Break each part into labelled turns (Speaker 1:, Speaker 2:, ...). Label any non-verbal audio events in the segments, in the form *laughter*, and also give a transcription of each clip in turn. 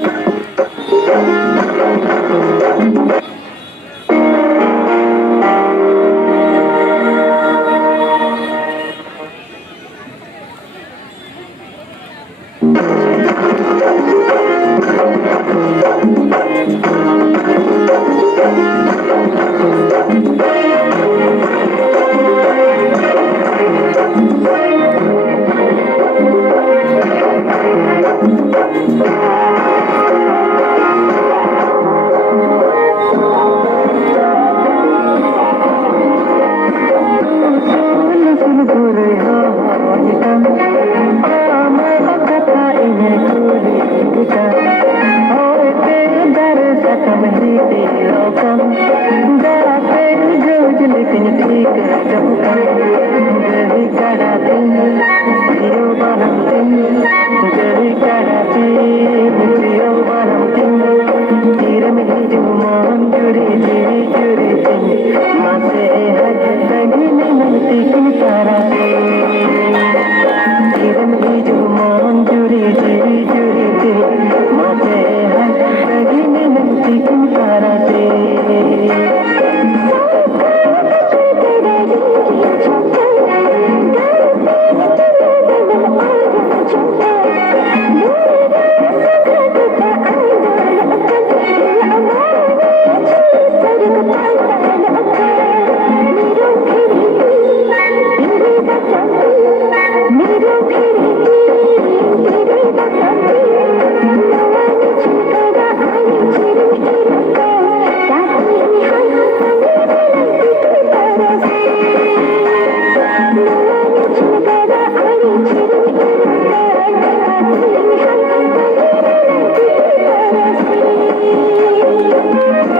Speaker 1: Thank you. सब जीते रखम जरा फिर जो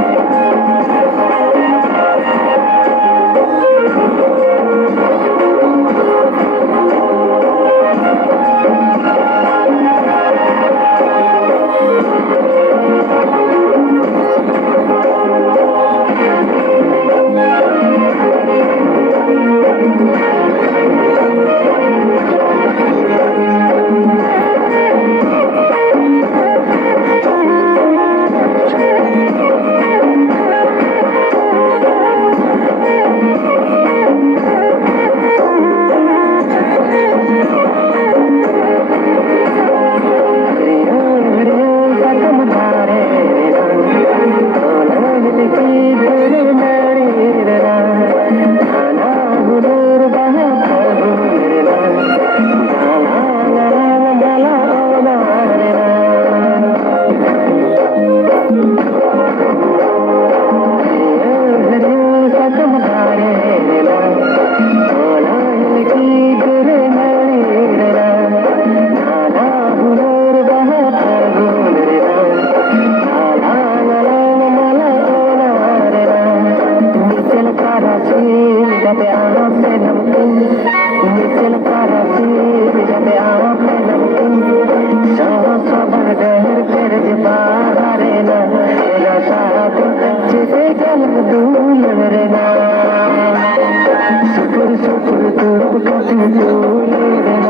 Speaker 2: Thank *laughs* you.
Speaker 1: You.